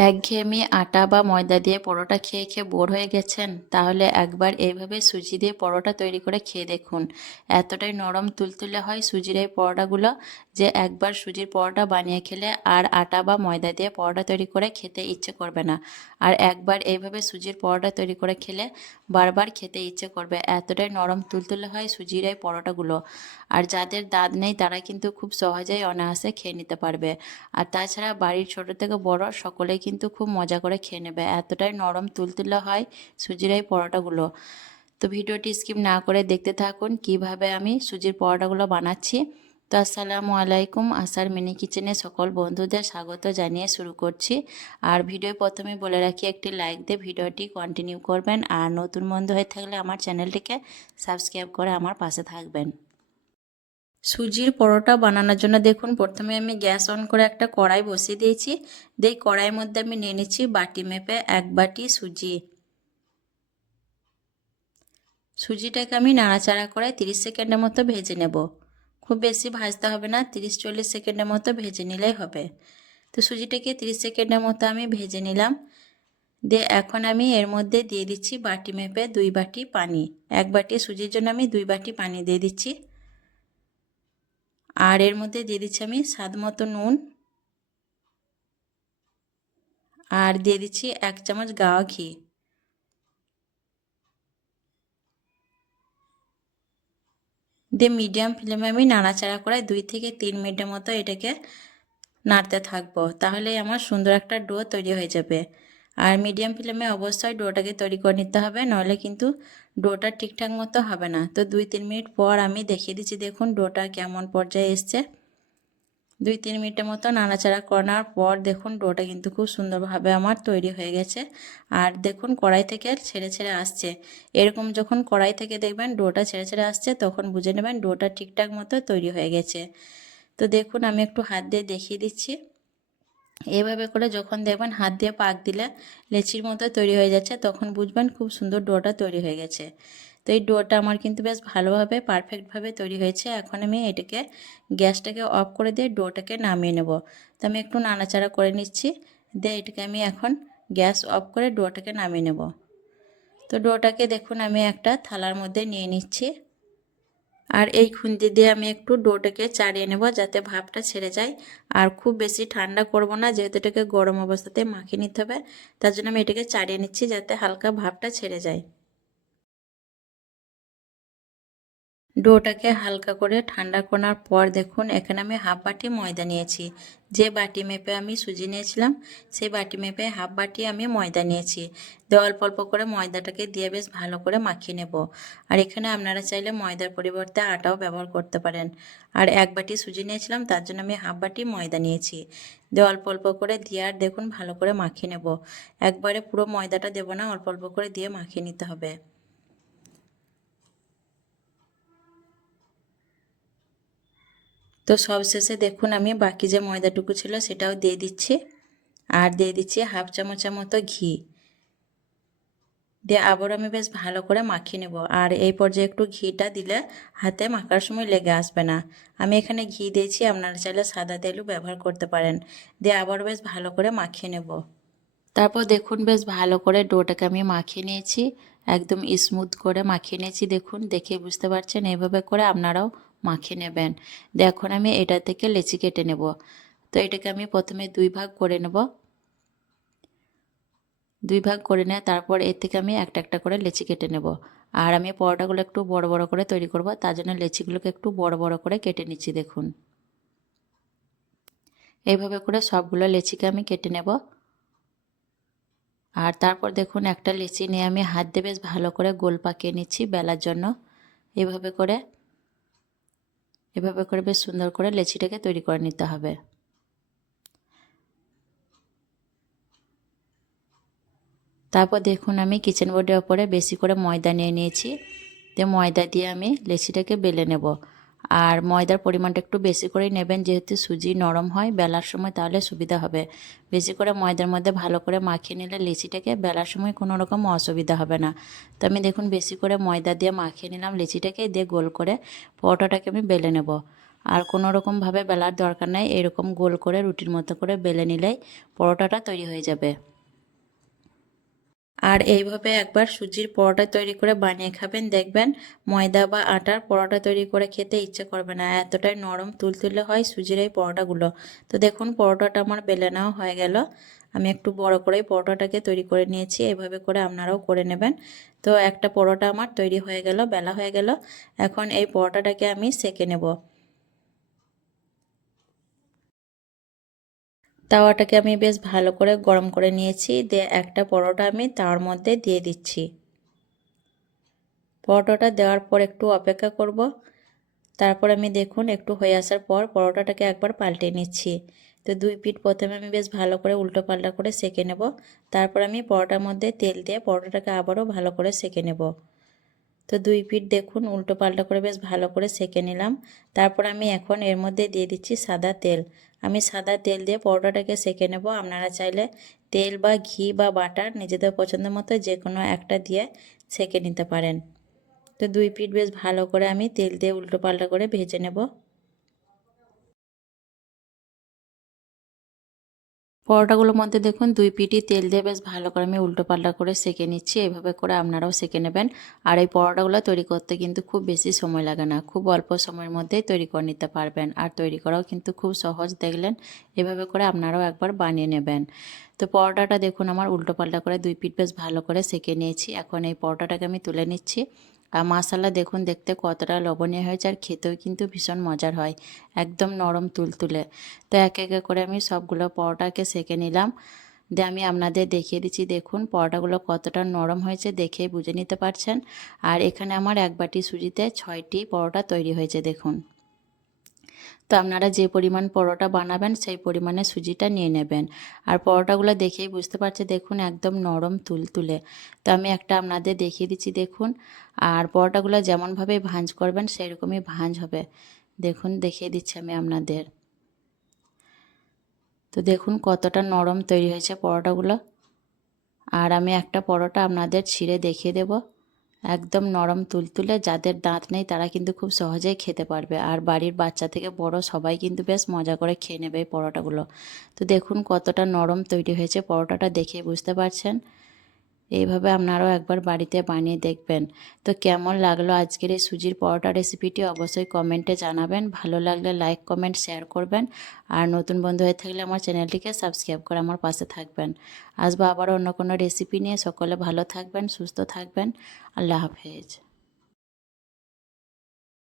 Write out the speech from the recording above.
একঘেয়েমি আটা বা ময়দা দিয়ে পরোটা খেয়ে খেয়ে বোর হয়ে গেছেন, তাহলে একবার এইভাবে সুজি দিয়ে পরোটা তৈরি করে খেয়ে দেখুন। এতটাই নরম তুলতুলে হয় সুজির এই পরোটাগুলো যে একবার সুজির পরোটা বানিয়ে খেলে আর আটা বা ময়দা দিয়ে পরোটা তৈরি করে খেতে ইচ্ছে করবে না। আর একবার এইভাবে সুজির পরোটা তৈরি করে খেলে বারবার খেতে ইচ্ছে করবে, এতটাই নরম তুলতুলে হয় সুজির এই পরোটাগুলো। আর যাদের দাঁত নেই তারা কিন্তু খুব সহজেই অনায়াসে খেয়ে নিতে পারবে। আর তাছাড়া বাড়ির ছোট থেকে বড় সকলেই কিন্তু খুব মজা করে খেয়ে নেবে। এতটাই নরম তুলতুলে হয় সুজির এই পরোটাগুলো। তো ভিডিওটি স্কিপ না করে দেখতে থাকুন কীভাবে আমি সুজির পরোটাগুলো বানাচ্ছি। তো আসসালামু আলাইকুম। আসার মিনি কিচেনে সকল বন্ধুদের স্বাগত জানিয়ে শুরু করছি। আর ভিডিও প্রথমে বলে রাখি, একটি লাইক দিয়ে ভিডিওটি কন্টিনিউ করবেন। আর নতুন বন্ধু হয়ে থাকলে আমার চ্যানেলটিকে সাবস্ক্রাইব করে আমার পাশে থাকবেন। সুজির পরোটা বানানোর জন্য দেখুন, প্রথমে আমি গ্যাস অন করে একটা কড়াই বসিয়ে দিয়েছি। দিয়ে কড়াইয়ের মধ্যে আমি নিয়ে নিচ্ছি বাটি মেপে এক বাটি সুজি। সুজিটাকে আমি নাড়াচাড়া করে তিরিশ সেকেন্ডের মতো ভেজে নেব। খুব বেশি ভাজতে হবে না, তিরিশ চল্লিশ সেকেন্ডের মতো ভেজে নিলেই হবে। তো সুজিটাকে তিরিশ সেকেন্ডের মতো আমি ভেজে নিলাম। দিয়ে এখন আমি এর মধ্যে দিয়ে দিচ্ছি বাটি মেপে দুই বাটি পানি। এক বাটি সুজির জন্য আমি দুই বাটি পানি দিয়ে দিচ্ছি। আর এর মধ্যে দিয়ে দিচ্ছি আমি স্বাদ মতো নুন। আর দিয়ে দিচ্ছি এক চামচ গাওয়া ঘি। দিয়ে মিডিয়াম ফ্লেমে আমি নাড়াচাড়া করে দুই থেকে তিন মিনিটের মতো এটাকে নাড়তে থাকব। তাহলেই আমার সুন্দর একটা ডো তৈরি হয়ে যাবে। আর মিডিয়াম ফ্লেমে অবশ্যই ডোটাকে তৈরি করে নিতে হবে, নইলে কিন্তু ডোটা ঠিকঠাক মতো হবে না। তো দুই তিন মিনিট পর আমি দেখিয়ে দিচ্ছি, দেখুন ডোটা কেমন পর্যায়ে এসছে। দুই তিন মিনিটের মতো নাড়াচাড়া করার পর দেখুন ডোটা কিন্তু খুব সুন্দরভাবে আমার তৈরি হয়ে গেছে। আর দেখুন কড়াই থেকে ছেড়ে ছেড়ে আসছে। এরকম যখন কড়াই থেকে দেখবেন ডোটা ছেড়ে ছেড়ে আসছে, তখন বুঝে নেবেন ডোটা ঠিকঠাক মতো তৈরি হয়ে গেছে। তো দেখুন আমি একটু হাত দিয়ে দেখিয়ে দিচ্ছি। এভাবে করে যখন দেখবেন হাত দিয়ে পাক দিলে লেচির মতো তৈরি হয়ে যাচ্ছে, তখন বুঝবেন খুব সুন্দর ডোটা তৈরি হয়ে গেছে। তো এই ডোটা আমার কিন্তু বেশ ভালোভাবে, পারফেক্টভাবে তৈরি হয়েছে। এখন আমি এটাকে, গ্যাসটাকে অফ করে দিয়ে ডোটাকে নামিয়ে নেব। তো আমি একটু নাড়াচাড়া করে নিচ্ছি, দিয়ে এটাকে আমি এখন গ্যাস অফ করে ডোটাকে নামিয়ে নেব। তো ডোটাকে দেখুন আমি একটা থালার মধ্যে নিয়ে নিচ্ছি। আর এই খুন্তি দিয়ে আমি একটু ডোটাকে চাড়িয়ে নেব যাতে ভাপটা ছেড়ে যায়। আর খুব বেশি ঠান্ডা করব না, যেহেতু এটাকে গরম অবস্থাতে মাখিয়ে নিতে হবে, তার জন্য আমি এটাকে চাড়িয়ে নিচ্ছি যাতে হালকা ভাবটা ছেড়ে যায়। ডোটাকে হালকা করে ঠান্ডা করার পর দেখুন, এখানে আমি হাফ বাটি ময়দা নিয়েছি। যে বাটি মেপে আমি সুজি নিয়েছিলাম, সেই বাটি মেপে হাফ বাটি আমি ময়দা নিয়েছি। দিয়ে অল্প অল্প করে ময়দাটাকে দিয়ে বেশ ভালো করে মাখিয়ে নেব। আর এখানে আপনারা চাইলে ময়দার পরিবর্তে আটাও ব্যবহার করতে পারেন। আর এক বাটি সুজি নিয়েছিলাম, তার জন্য আমি হাফ বাটি ময়দা নিয়েছি। দিয়ে অল্প অল্প করে দিয়ে আর দেখুন, ভালো করে মাখিয়ে নেব। একবারে পুরো ময়দাটা দেবো না, অল্প অল্প করে দিয়ে মাখিয়ে নিতে হবে। তো সব শেষে দেখুন আমি বাকি যে ময়দাটুকু ছিল সেটাও দিয়ে দিচ্ছি। আর দিয়ে দিচ্ছি হাফ চামচের মতো ঘি। দিয়ে আবার আমি বেশ ভালো করে মাখিয়ে নেব। আর এই পর্যায়ে একটু ঘিটা দিলে হাতে মাখার সময় লেগে আসবে না। আমি এখানে ঘি দিয়েছি, আপনারা চাইলে সাদা তেলও ব্যবহার করতে পারেন। দিয়ে আবার বেশ ভালো করে মাখিয়ে নেব। তারপর দেখুন বেশ ভালো করে ডোটাকে আমি মাখিয়ে নিয়েছি। একদম স্মুথ করে মাখিয়ে নিয়েছি। দেখুন, দেখে বুঝতে পারছেন? এইভাবে করে আপনারাও মাখিয়ে নেবেন। এখন আমি এটা থেকে লেচি কেটে নেব। তো এটাকে আমি প্রথমে দুই ভাগ করে নেব। দুই ভাগ করে নিয়ে তারপর এর থেকে আমি একটা একটা করে লেচি কেটে নেব। আর আমি পরোটাগুলো একটু বড় বড় করে তৈরি করব, তার জন্য লেচিগুলোকে একটু বড় বড় করে কেটে নিচ্ছি, দেখুন। এইভাবে করে সবগুলো লেচিকে আমি কেটে নেব। আর তারপর দেখুন, একটা লেচি নিয়ে আমি হাত দিয়ে বেশ ভালো করে গোল পাকিয়ে নিচ্ছি বেলার জন্য। এভাবে করে এভাবে করে বেশ সুন্দর করে লেচিটাকে তৈরি করে নিতে হবে। তারপর দেখুন আমি কিচেন বোর্ডের ওপরে বেশি করে ময়দা নিয়ে নিয়েছি। তো ময়দা দিয়ে আমি লেচিটাকে বেলে নেব। আর ময়দার পরিমাণটা একটু বেশি করেই নেবেন। যেহেতু সুজি নরম হয়, বেলার সময় তাহলে সুবিধা হবে। বেশি করে ময়দার মধ্যে ভালো করে মাখিয়ে নিলে লিচিটাকে বেলার সময় কোনো রকম অসুবিধা হবে না। তো আমি দেখুন বেশি করে ময়দা দিয়ে মাখিয়ে নিলাম লিচিটাকে, দিয়ে গোল করে পরোটাটাকে আমি বেলে নেব। আর কোনো রকমভাবে বেলার দরকার নাই, এরকম গোল করে রুটির মতো করে বেলে নিলেই পরোটাটা তৈরি হয়ে যাবে। আর এইভাবে একবার সুজির পরোটা তৈরি করে বানিয়ে খাবেন। দেখবেন ময়দা বা আটার পরোটা তৈরি করে খেতে ইচ্ছে করবে না, এতটাই নরম তুলতুলে হয় সুজির এই পরোটাগুলো। তো দেখুন, পরোটাটা আমার বেলে নেওয়া হয়ে গেল। আমি একটু বড় করেই পরোটাটাকে তৈরি করে নিয়েছি, এভাবে করে আপনারাও করে নেবেন। তো একটা পরোটা আমার তৈরি হয়ে গেল, বেলা হয়ে গেল। এখন এই পরোটাটাকে আমি সেকে নেব। তাওয়াটাকে আমি বেশ ভালো করে গরম করে নিয়েছি। দিয়ে একটা পরোটা আমি তার মধ্যে দিয়ে দিচ্ছি। পরোটাটা দেওয়ার পর একটু অপেক্ষা করব। তারপর আমি দেখুন, একটু হয়ে আসার পর পরোটাটাকে একবার পাল্টে নিচ্ছি। তো দুই পিঠ প্রথমে আমি বেশ ভালো করে উল্টো পাল্টা করে সেকে নেব। তারপর আমি পরোটার মধ্যে তেল দিয়ে পরোটাটাকে আবারও ভালো করে সেকে নেব। তো দুই পিঠ দেখুন উল্টো পাল্টা করে বেশ ভালো করে সেঁকে নিলাম। তারপর আমি এখন এর মধ্যে দিয়ে দিচ্ছি সাদা তেল। আমি সাদা তেল দিয়ে পরোটাটাকে সেঁকে নেব। আপনারা চাইলে তেল বা ঘি বা বাটার নিজেদের পছন্দ মতো যে কোনো একটা দিয়ে সেঁকে নিতে পারেন। তো দুই পিঠ বেশ ভালো করে আমি তেল দিয়ে উল্টো পাল্টা করে ভেজে নেব। পরোটাগুলোর মধ্যে দেখুন দুই পিটি তেল দিয়ে বেশ ভালো করে আমি উল্টো পাল্টা করে সেকে নিচ্ছি। এইভাবে করে আপনারাও সেকে নেবেন। আর এই পরোটাগুলো তৈরি করতে কিন্তু খুব বেশি সময় লাগে না। খুব অল্প সময়ের মধ্যেই তৈরি করে নিতে পারবেন। আর তৈরি করাও কিন্তু খুব সহজ, দেখলেন? এভাবে করে আপনারাও একবার বানিয়ে নেবেন। তো পরোটাটা দেখুন, আমার উল্টো পাল্টা করে দুই পিঠ বেশ ভালো করে সেকে নিয়েছি। এখন এই পরোটাটাকে আমি তুলে নিচ্ছি। আর মশালা দেখুন, দেখতে কতটা লবণীয় হয়েছে আর খেতেও কিন্তু ভীষণ মজার হয়, একদম নরম তুলতুলে। তো এক এক করে আমি সবগুলো পরোটাকে সেঁকে নিলাম। দিয়ে আমি আপনাদের দেখিয়ে দিচ্ছি, দেখুন পরোটাগুলো কতটা নরম হয়েছে দেখেই বুঝে নিতে পারছেন। আর এখানে আমার এক বাটি সুজিতে ছয়টি পরোটা তৈরি হয়েছে, দেখুন। তো আপনারা যে পরিমাণ পরোটা বানাবেন, সেই পরিমাণে সুজিটা নিয়ে নেবেন। আর পরোটাগুলো দেখেই বুঝতে পারছে, দেখুন একদম নরম তুলতুলে। তো আমি একটা আপনাদের দেখিয়ে দিচ্ছি, দেখুন। আর পরোটাগুলো যেমনভাবে ভাঁজ করবেন, সেরকমই ভাঁজ হবে। দেখুন, দেখিয়ে দিচ্ছি আমি আপনাদের। তো দেখুন কতটা নরম তৈরি হয়েছে পরোটাগুলো। আর আমি একটা পরোটা আপনাদের ছিঁড়ে দেখিয়ে দেবো। একদম নরম তুলতুলে যাদের দাঁত নেই তারা কিন্তু খুব সহজেই খেতে পারবে। আর বাড়ির বাচ্চা থেকে বড় সবাই কিন্তু বেশ মজা করে খেয়ে নেবে এই পরোটাগুলো। তো দেখুন কতটা নরম তৈরি হয়েছে। পরোটাটা দেখে বুঝতে পারছেন। এইভাবে আপনারাও একবার বাড়িতে বানিয়ে দেখবেন। তো কেমন লাগল আজকের এই সুজির পরোটা রেসিপিটি অবশ্যই কমেন্টে জানাবেন। ভালো লাগলে লাইক কমেন্ট শেয়ার করবেন। আর নতুন বন্ধু হয়ে থাকলে আমার চ্যানেলটিকে সাবস্ক্রাইব করে আমার পাশে থাকবেন। আসব আবার অন্য কোনো রেসিপি নিয়ে। সকলে ভালো থাকবেন, সুস্থ থাকবেন। আল্লাহ হাফেজ।